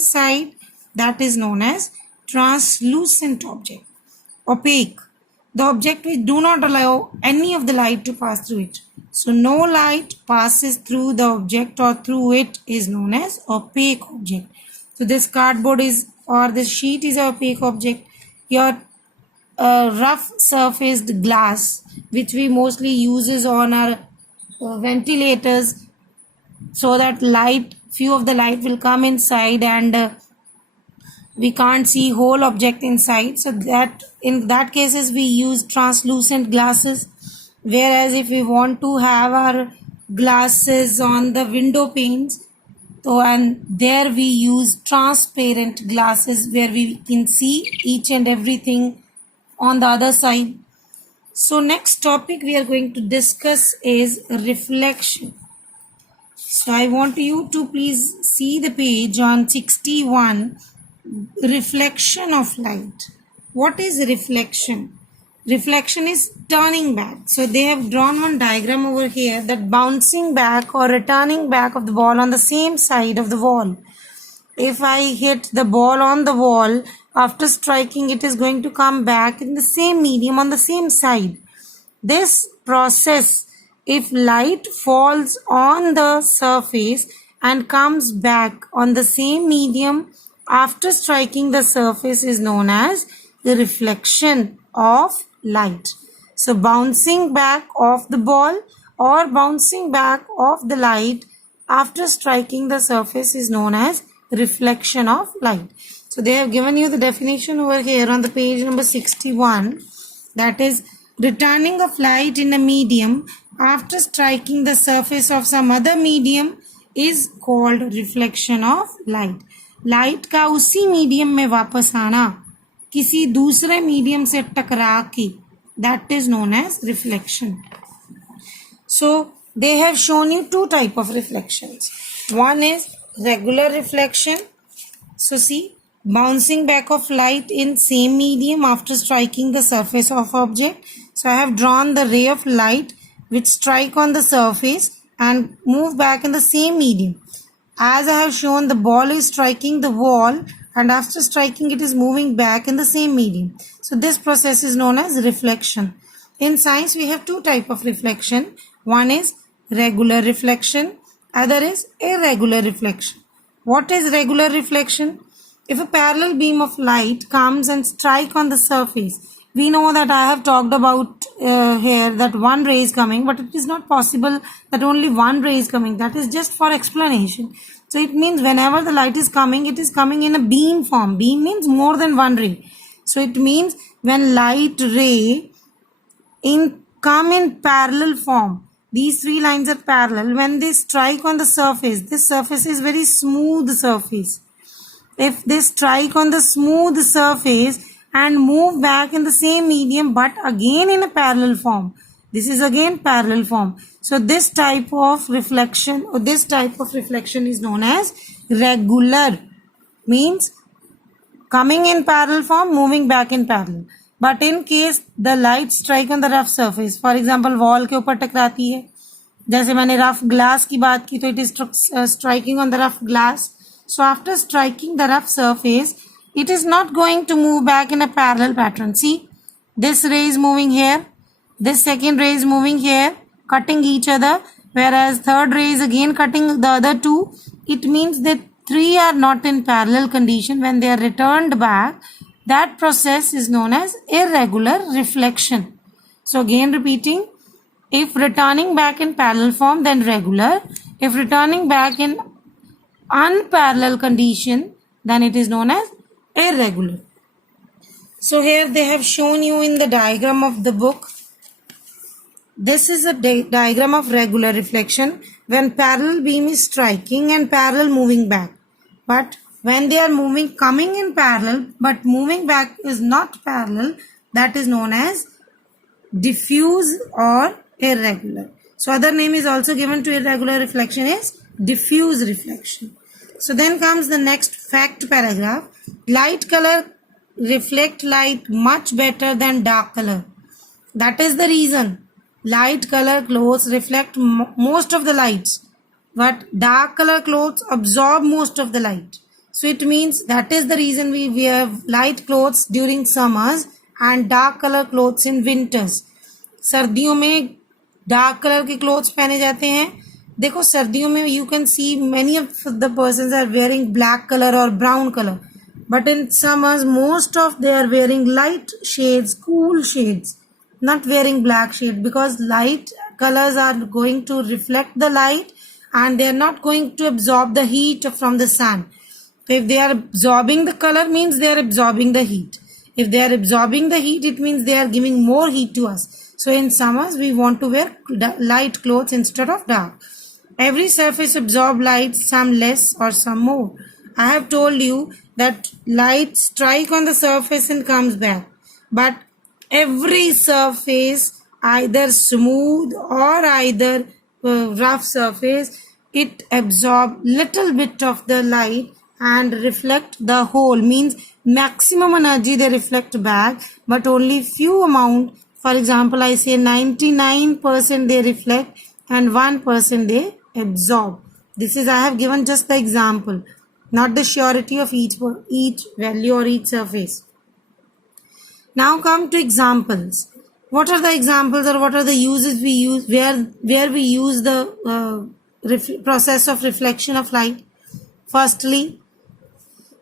side, that is known as translucent object. Opaque, the object which do not allow any of the light to pass through it. So no light passes through the object or through it is known as opaque object. So this cardboard is, or this sheet is an opaque object. Your rough surfaced glass, which we mostly uses on our ventilators, so that few of the light will come inside and we can't see whole object inside. So that in that cases we use translucent glasses. Whereas if we want to have our glasses on the window panes, so and there we use transparent glasses where we can see each and everything on the other side. So next topic we are going to discuss is reflection. So I want you to please see the page on 61, reflection of light. What is reflection? Reflection is turning back. So they have drawn one diagram over here, that bouncing back or returning back of the ball on the same side of the wall. If I hit the ball on the wall, after striking it is going to come back in the same medium on the same side. This process, if light falls on the surface and comes back on the same medium after striking the surface, is known as the reflection of light. So bouncing back of the ball or bouncing back of the light after striking the surface is known as reflection of light. So they have given you the definition over here on the page number 61, that is returning of light in a medium after striking the surface of some other medium is called reflection of light. Light का उसी medium में वापस आना किसी दूसरे medium से टकरा के, that is known as reflection. So they have shown you two type of reflections. One is regular reflection. So see, bouncing back of light in same medium after striking the surface of object. So I have drawn the ray of light which strike on the surface and move back in the same medium. As I have shown, the ball is striking the wall and after striking it is moving back in the same medium. So this process is known as reflection. In science we have two type of reflection. One is regular reflection, other is irregular reflection. What is regular reflection? If a parallel beam of light comes and strike on the surface, we know that I have talked about here that one ray is coming, but it is not possible that only one ray is coming. That is just for explanation. So it means whenever the light is coming, it is coming in a beam form. Beam means more than one ray. So it means when light ray come in parallel form, these three lines are parallel. When they strike on the surface, this surface is very smooth surface. If they strike on the smooth surface and move back in the same medium but again in a parallel form, this is again parallel form. So this type of reflection is known as regular, means coming in parallel form, moving back in parallel. But in case the light strike on the rough surface, for example wall के ऊपर टकराती है, जैसे मैंने rough glass की बात की, तो it is striking on the rough glass. So after striking the rough surface, it is not going to move back in a parallel pattern. See, this ray is moving here, this second ray is moving here, cutting each other, whereas third ray is again cutting the other two. It means that three are not in parallel condition. When they are returned back, that process is known as irregular reflection. So again repeating, if returning back in parallel form, then regular. If returning back in unparallel condition, then it is known as irregular. So here they have shown you in the diagram of the book. This is a diagram of regular reflection when parallel beam is striking and parallel moving back. But when they are coming in parallel but moving back is not parallel, that is known as diffuse or irregular. So other name is also given to irregular reflection is diffuse reflection. So then comes the next fact paragraph. Light color reflect light much better than dark color. That is the reason light color clothes reflect most of the lights, but dark color clothes absorb most of the light. So it means that is the reason we wear light clothes during summers and dark color clothes in winters. सर्दियों में dark colour के clothes पहने जाते हैं. देखो सर्दियों में you can see many of the persons are wearing black colour और brown colour, but in summers most of they are wearing light shades, cool shades, not wearing black shade, because light colors are going to reflect the light and they are not going to absorb the heat from the sun. So if they are absorbing the color, means they are absorbing the heat. If they are absorbing the heat, it means they are giving more heat to us. So in summers we want to wear light clothes instead of dark. Every surface absorbs light, some less or some more. I have told you that light strike on the surface and comes back, but every surface, either smooth or either rough surface, it absorb little bit of the light and reflect the whole, means maximum energy they reflect back, but only few amount. For example, I say 99% they reflect and 1% they absorb. This is, I have given just the example, not the surety of each value or each surface. Now come to examples. What are the examples or what are the uses we use where we use the process of reflection of light? Firstly,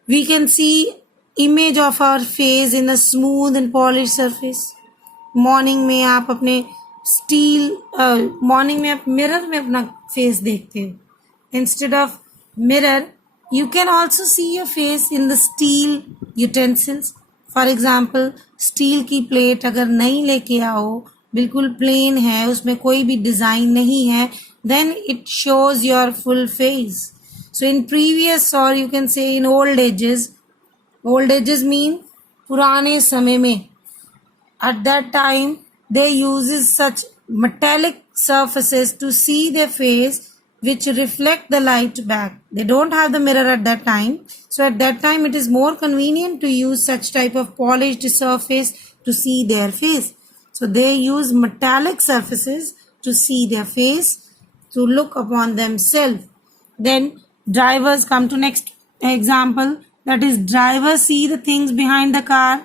we can see image of our face in a smooth and polished surface. Morning में आप अपने morning में आप mirror में अपना face देखते हो. Instead of mirror you can also see your face in the steel utensils. For example, steel की प्लेट अगर नहीं लेके आओ, बिल्कुल प्लेन है, उसमें कोई भी डिजाइन नहीं है, then it shows your full face. So in previous, और you can say in old edges mean पुराने समय में, at that time they uses such metallic surfaces to see their face which reflect the light back. They don't have the mirror at that time, so at that time it is more convenient to use such type of polished surface to see their face. So they use metallic surfaces to see their face, to look upon themselves. Then drivers come to next example, that is drivers see the things behind the car.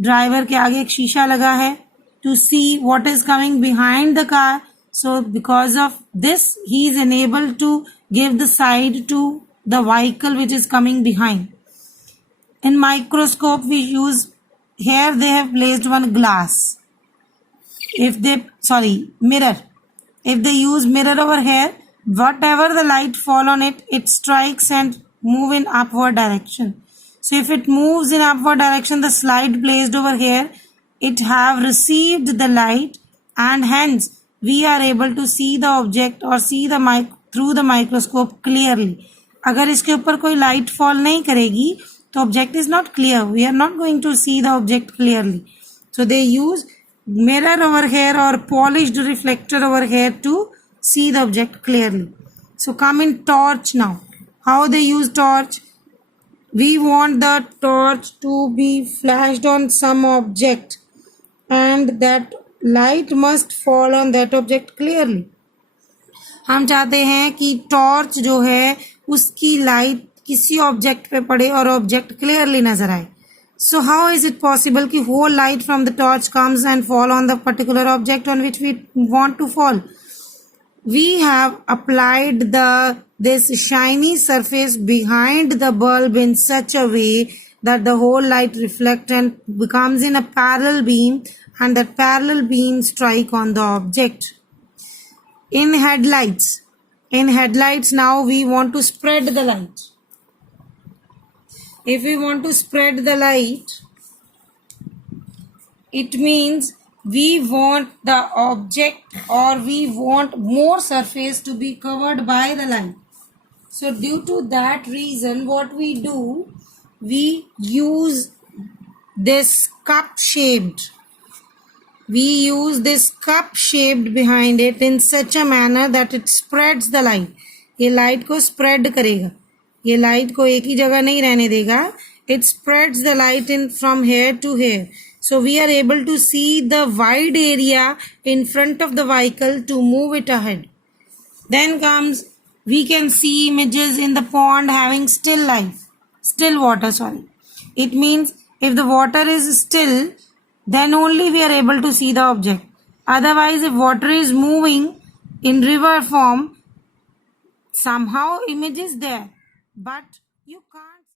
Driver के आगे एक शीशा लगा है to see what is coming behind the car. So because of this he is enabled to give the side to the vehicle which is coming behind. In microscope we use, here they have placed one glass. Mirror. If they use mirror over here, whatever the light fall on it, it strikes and move in upward direction. So if it moves in upward direction, the slide placed over here, it have received the light and hence we are able to see the object or see the through the microscope clearly. अगर इसके ऊपर कोई light fall नहीं करेगी तो object is not clear. We are not going to see the object clearly. So they use mirror over here or polished reflector over here to see the object clearly. So come in torch now. How they use torch? We want the torch to be flashed on some object and that light must fall on that object clearly. हम चाहते हैं कि torch जो है उसकी light किसी object पे पड़े और ऑब्जेक्ट क्लियरली नजर आए. So how is it possible कि whole light from the torch comes and fall on the particular object on which we want to fall? We have applied this shiny surface behind the bulb in such a way that the whole light reflects and becomes in a parallel beam, and that parallel beam strike on the object. In headlights now we want to spread the light. If we want to spread the light, it means we want the object or we want more surface to be covered by the light. So due to that reason, what we do, we use this cup shaped. We use this cup shaped behind it in such a manner that it spreads the light. ये light को spread करेगा. ये light को एक ही जगह नहीं रहने देगा. It spreads the light in from here to here. So we are able to see the wide area in front of the vehicle to move it ahead. Then comes, we can see images in the pond having still life. Still water, sorry. It means if the water is still, then only we are able to see the object. Otherwise, if water is moving in river form, somehow image is there, but you can't